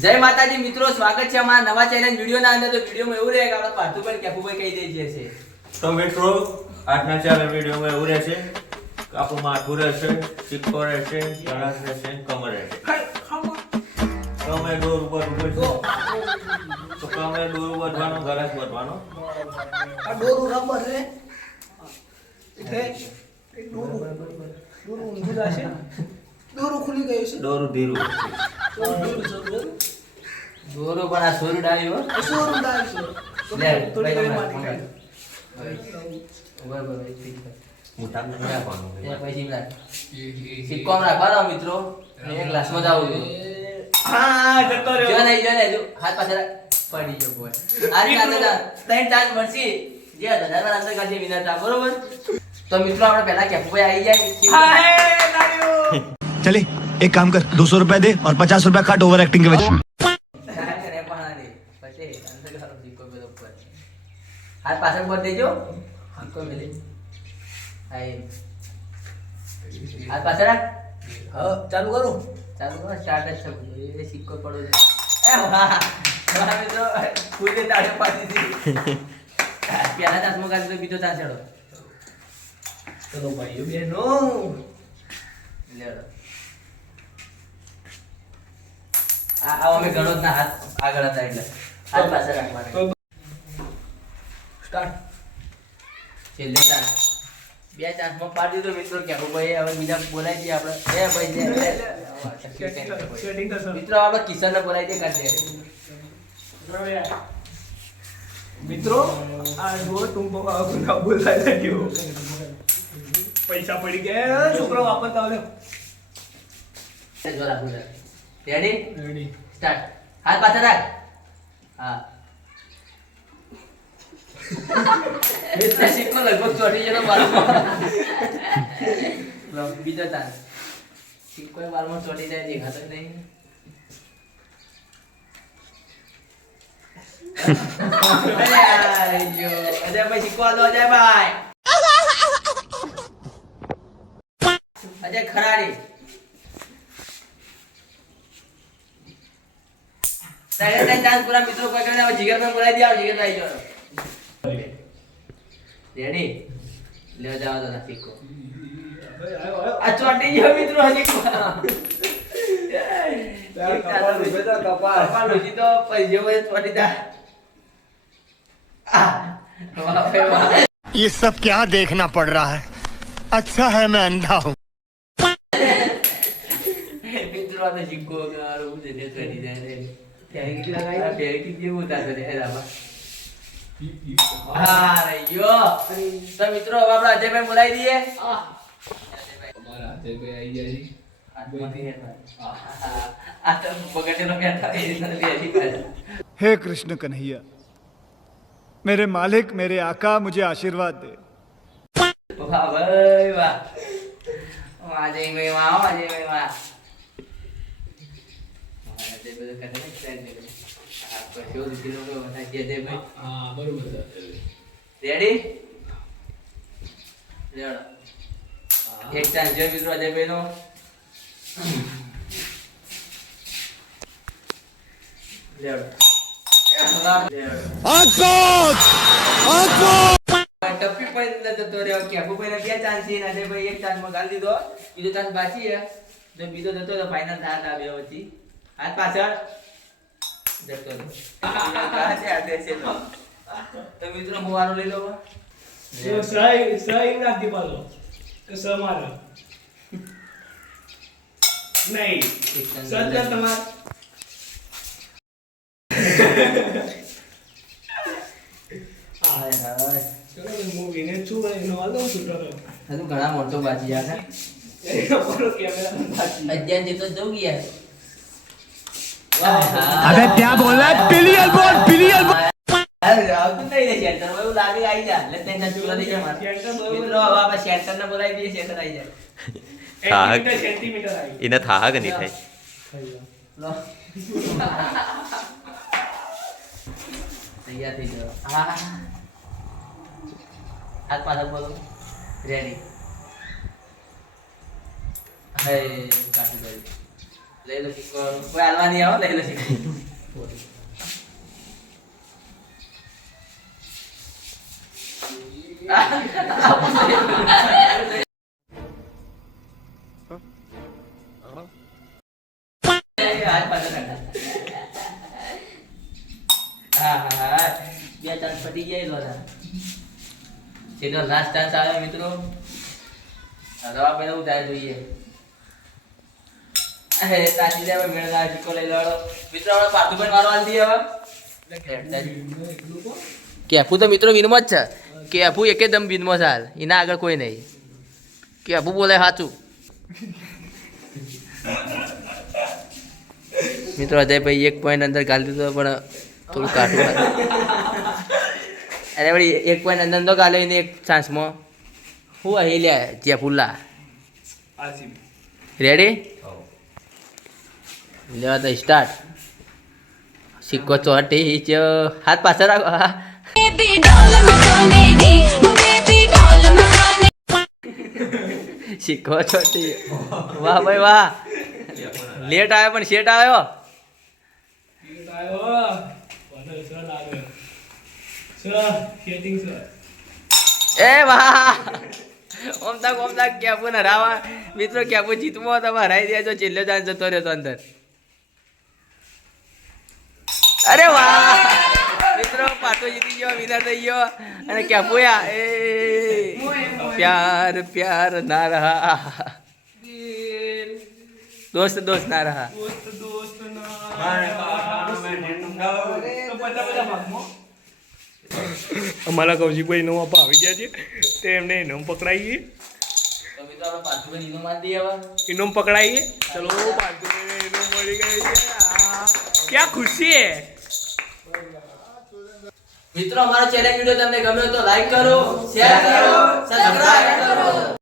જય માતાજી મિત્રો, સ્વાગત છે અમારા નવા ચેલેન્જ વિડિયોના અંદર. તો વિડિયોમાં એવું રહે કે આપણે પાર્થુભાઈ કેફુભાઈ કહી દઈએ છીએ. તો મિત્રો આજના ચેલેન્જ વિડીયોમાં એવું રહેશે કે આપણું માથું રહેશે, સિક્કો રહેશે, ગળાસ રહેશે, કમર રહેશે. કમર દોર ઉપર ઉભો છે તો કમર દોર વધવાનો, ગળાસ વધવાનો. આ દોરું રબર છે એટલે દોરું ઊંધું જશે, દોરું ખુલી ગયું છે, દોરું ધીરું. દોરો પણ આ સોરું ડાળ્યો. સોરું ડાળ છે. લે થોડી ભાઈ ઘણી માથે માટી બરાબર ઠીક છે. મોટામાં નહીં રાખવાનું. એ પછી રાખ સિક્કો આમ રાખવાનો મિત્રો. એક ગ્લાસમાં જ આવું છું. હા જતો જો રહ્યો. નહીં જો નહીં જો હાથ પાછળ રાખ. પડી ગયો બોલ. આજ કાલે ત્રણ ચાન્સ મળશે. જે હજારના અંદર કાઢી વિનર થા બરોબર. તો મિત્રો આપણે પહેલા કેફુભાઈ આવી જાય. હાય તાળીઓ. चले एक काम कर 200 रुपया दे और 50 रुपया काट ओवर एक्टिंग के वजह हाथ पास में देजो हमको मिले हाथ पास रख ચાલુ કરું. चालू करो स्टार्ट अच्छा ये सिक्को पड़ो ए वाह वाह मित्रों फूल के ताड़ियों पाती थी प्याला चश्मा का तो बीतो चांस चढ़ो ચલો ભાઈઓ બહેનો ले लो આ અમે ગણો જ ના હાથ આગળ હતા એટલે હાથ પાસે રાખવાનો તો સ્ટાર્ટ. છેલ્લે ચાન્સ બે ચાન્સ માં પાડી દીધો મિત્રો કે ભાઈ હવે બીજા બોલાઈ દઈએ આપણે એ ભાઈ સેટિંગ તો સર. મિત્રો આપણે કિશનને બોલાઈ દઈએ કાઢ દે મિત્રો આ જો ટુંપો ના બોલાય લાગ્યો. પૈસા પડી ગયા છોકરો વાપરતા આવ્યો. જો રાખું રેડી રેડી. સ્ટાર્ટ હાથ પાછળ રાખ હા એટલે સિક્કો લગભગ ચોટી ગયો બાલમાં બીજો ચાન્સ સિક્કો બાલમાં ચોટી જાય દેખાતો જ નહીં અરે યો અજયભાઈ સિક્કો આલો અજયભાઈ અજય ખરાડી સેકન્ડ ચાન્સ પૂરા મિત્રો કોઈ કરે હવે જીગર में બોલાઈ દે આવ જીગર આવી જાવ રેડી લે જાવ તો સિક્કો આ ચોટી ગયો મિત્રો હજી કપાળ હજી તો પૈજો હોય ચોટી દા વાહ ભાઈ વાહ ये सब क्या देखना पड़ रहा है अच्छा है मैं अंधा हूँ મિત્રો આ તો સિક્કો કારું છે ને ચોટી જાય રે ફેરી લગાઈ ફેરી જેવું ઉતાર દે રાબા હા રહીયો તો મિત્રો હવે આપણે અજયભાઈ બોલાવી દઈએ અમારા અજયભાઈ આવી જાય. આ તો બગડેલો બેઠા એ રીતના બેઠી કરે हे कृष्ण कन्हैया मेरे मालिक मेरे आका मुझे आशीर्वाद दे વાહ ભાઈ વાહ અજયભાઈ વાહ અજયભાઈ વાહ અજયભાઈ તો કરે ને આ પછી ઓલી ફિલ્મ કો બતા કે અજયભાઈ હા બરોબર છે. રેડી લેડો એક ચાન્સ જો મિત્રો અજયભાઈ નો લેડો ટપ્પી પર જતો રહ્યો કે ભાઈ બે ચાન્સ છે ને અજયભાઈ એક ચાન્સ માં ગાલી દીધો બીજો ચાન્સ બાકી છે જો બીજો જતો તો ફાઇનલ થાત આ બે વચ્ચે હાથ પાછળ જતો રહ્યો છે આ દેશે તો મિત્રો હું વારો લઈ લો જો સહી નાખી પાલો કે સમારો નહીં સત્ય તમાર હાય હાય ચલો મૂવી ને છું એનો આલો છૂટો હજુ ઘણા મોટો બાજી આ છે બરો કેમેરા બાકી અધ્યાન જેતો જવું ગયા વાહ अबे क्या बोल रहा है पिलियल बोल અરે આવતું નહીં રે સેન્ટર માં એવું લાગે આવી જા એટલે તેના ચૂલા થઈ જાય મારે મિત્રો હવે આપણે સેન્ટર ને બોલાવી દઈએ સેન્ટર આવી જાય 1 સેન્ટીમીટર આવી એને થાહ કે નહીં થાય. લો તૈયાર થઈ ગયો હા હાથ પાછળ બોલો રેડી હે કાટી ગઈ લઈ લો સિક્કો કોઈ હાલવા નહીં આવો લઈ લો સિક્કો હાથ પાછો કાઢ. હા બે ચાન્સ પતી ગયા લો સીધો લાસ્ટ ચાન્સ આવે મિત્રો રવા પહેલા હું થાય જોઈએ અરે તાજી જાય મેળા સિક્કો લઈ લો મિત્રો હવે પાછું પણ મારવા દઈએ હવે કેફુ તો મિત્રો વિનમો જ છે કેફુ એકદમ વિનમો છે હાલ એના આગળ કોઈ નહીં કેફુ બોલે સાચું મિત્રો અજયભાઈ 1 પોઈન્ટ અંદર ગાલી દીધો પણ થોડું કાઢવું અરે વળી 1 પોઈન્ટ અંદર તો ગાલ્યો એને એક ચાન્સમાં હું અહીં લ્યા જેફુલ્લા રેડી લેવા તો સ્ટાર્ટ સિક્કો ચોટી હાથ પાછળ રાખો હા સિક્કો ચોટી વાહ ભાઈ વાહ લેટ આવ્યો પણ શેટ આવ્યો એ વાહ ઓમ તક કેપુ ને રાવા મિત્રો કેપુ જીતવો તમે હરાઈ દેજો છેલ્લો ચાન્સ જતો રહ્યો તો અંદર અરે વાહ મિત્રો પાટો જીતી ગયો વિનર થઈ ગયો અને કેપુયા એ પ્યાર પ્યાર ના રહા दोस्त दोस्त ना रहा અમારા કૌશિકભાઈ ઇનોમ આપવા આવી ગયા છે તે એમને ઇનોમ પકડાઈએ તો મિત્રો આપણે પાછું ઇનો માર દઈએ હવે ઇનોમ પકડાઈએ ચલો પાછું ઇનોમ મળી ગઈ છે ક્યાં ખુશી હે મિત્રો અમારો ચેલેન્જ વિડિયો તમને ગમ્યો તો લાઈક કરો શેર કરો સબસ્ક્રાઇબ કરો